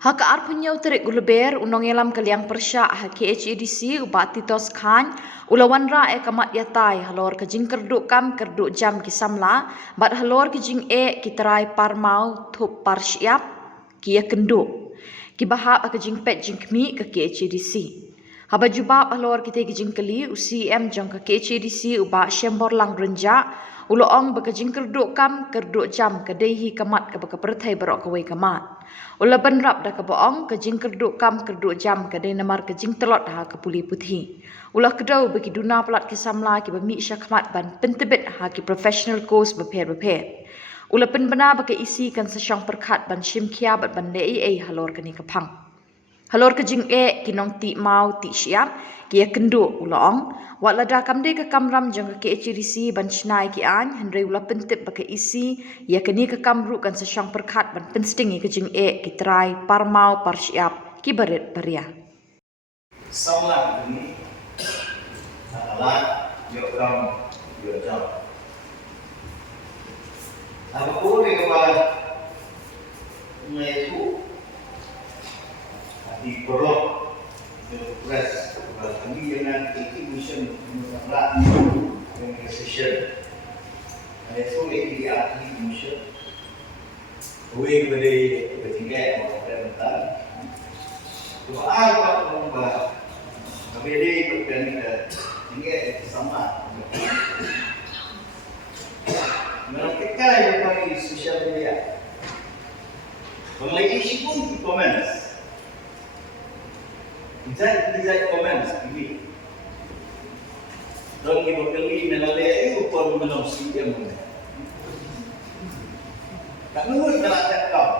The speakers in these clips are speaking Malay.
Haka arpunyau terik guluber unong elam kaliang persya ha KHADC ubat titos khan ulawan ra kamat yatai halor kajing kerduk kam kerduk jam kisamla bat halor kajing kitarai parmau thup parsyap kia kenduk kibahap kajing pet jing kmi ke KHADC haba jubab halor kita kajing kali UCM jong ke KHADC ubat syembor lang renja uloong bakajing kerduk kam kerduk jam kadehi kamat ke bakaperthai barok kawai kamat Ula benrap dah keboong kejing kerduk kam kerduk jam kadai namar kejing telot ha ke puli putih. Ulah kedau bagi duna pelat kisamla ki bami syakmat ban pentebet ha ki professional course beper. Ula penbena bagi isi kan sesyang perkat ban syimkia bat ban lei halor kani kepang. Halor kejing kinong ti mau ti siap kia kenduk ulong wat lada kamde ke kamram jong ke KHADC ban chnai ki an hendrai ula pentip bagi isi ya kini ke kamru kan sesyang perkat ban penstingi kejing ki trai parmau parsiap ki baret baria Samlah ini adalah yokam yokam. Apa boleh kepada mengaku di prolog press kami dengan mission mengenai dengan session. Itu lagi ahli mission. Kue bertiga mengenai doa apa mengubah KBD berpindah tinggal sama. Mereka yang pakai sosial media. Mengenai isu pun comments. Tidak comments ini. Dong ibu kali melalui upon belum siap. Tak nurut dalam cakap.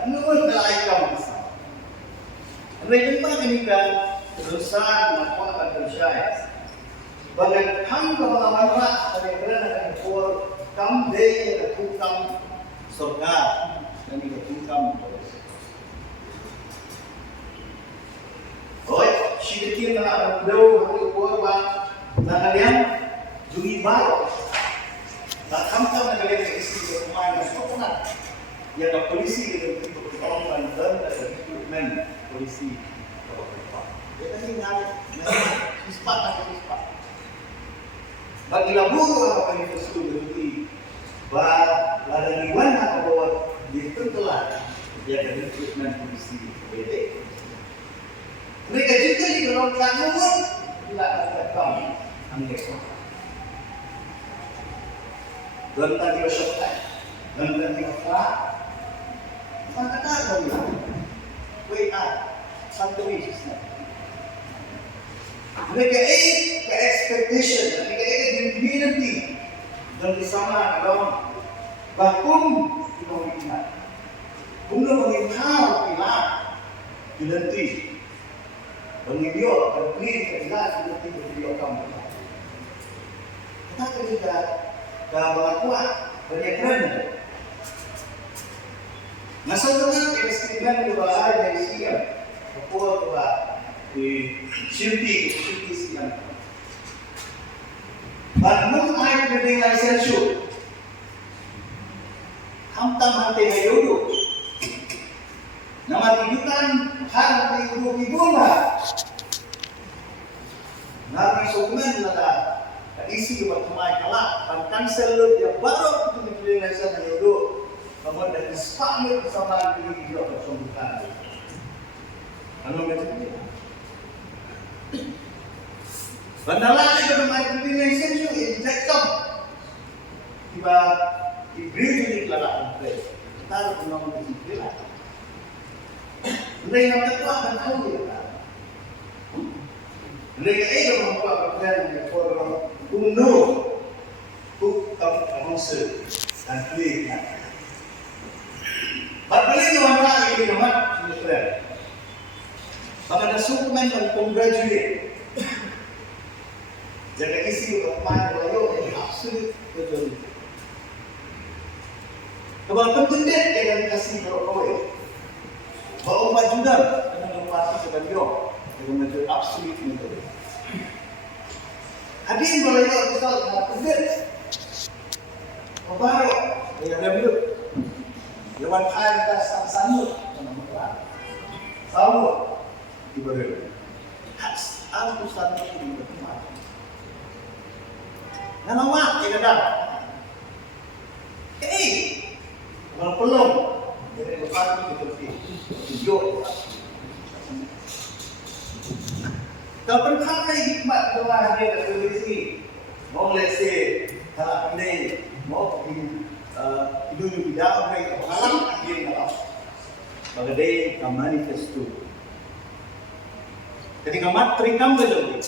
Tak nurut dalam ikam. Mereka menginginkan perusahaan melakukan franchise. Bagai ham kepengalaman rak mereka akan for kam day ke tukang surga dan ke tukang terus. Oi, syirikin nak berdoa untuk korban dan kalian jungi baru. Tak kam kalian isi pemain semua. Ya ke polisi itu orang dan recruitment polisi dia kasi ispat atau ispat bagi labur apa yang tersebut berarti lada liwan atau dia tentulah dia ada recruitment polisi BD mereka juga di dalam kanun tidak ada kami anggota dan tadi bersyukur dan tadi bersyukur maka tak tahu wait satu bisnes. Mereka ke expectation, mereka dignity dan bersama dalam bakum pemerintahan. Bunda pemerintahan pila dilantik. Pengidiot berpilih ketika dilantik pengidiot kamu. Kita ketika gambar kuat banyak keren. Masalah ekstreman juga ada di sini. Pokok juga di syuting siang. Bangun air dengan sensu. Hamtam hati ayudu. Nama tunjukkan hal ayudu ibulah. Nabi Sulaiman nada isi berkemai kalah. Bahkan selut yang baru itu dipilih dengan ayudu. Namun dari sepuluh bersama diri dia bersungguhkan. Anu macam ni. Bandala ni kalau main combination tu, exact. Tiba diberi ni kelak apa? Kita harus mengambil disiplin. Mereka nak tahu apa tahu dia. Mereka itu mampu apa yang for uno, tu kamu dan pilih. Bagaimana orang ini nama Israel? Bagaimana Superman dan congratulate? Jaga isi pemain layu yang absolut betul. Kalau penting dengan kasih berokok, bawa maju dan dengan pasti sebagai dengan maju absolut betul. Hadis layu besar penting. Bapak, yang dulu. Dewan Air dan Sang Sanut tahu ibadah. Aku satu ini berteman. Nama yang ada. Kalau pelong dari lepas itu tujuh. Kalau berkali hikmat doa dia dah tulis ni. Mau let's say kalau pandai mau hidup di dalam mereka halang dia dalam. Bagaikan manifesto. Ketika mat teringam ke dalam.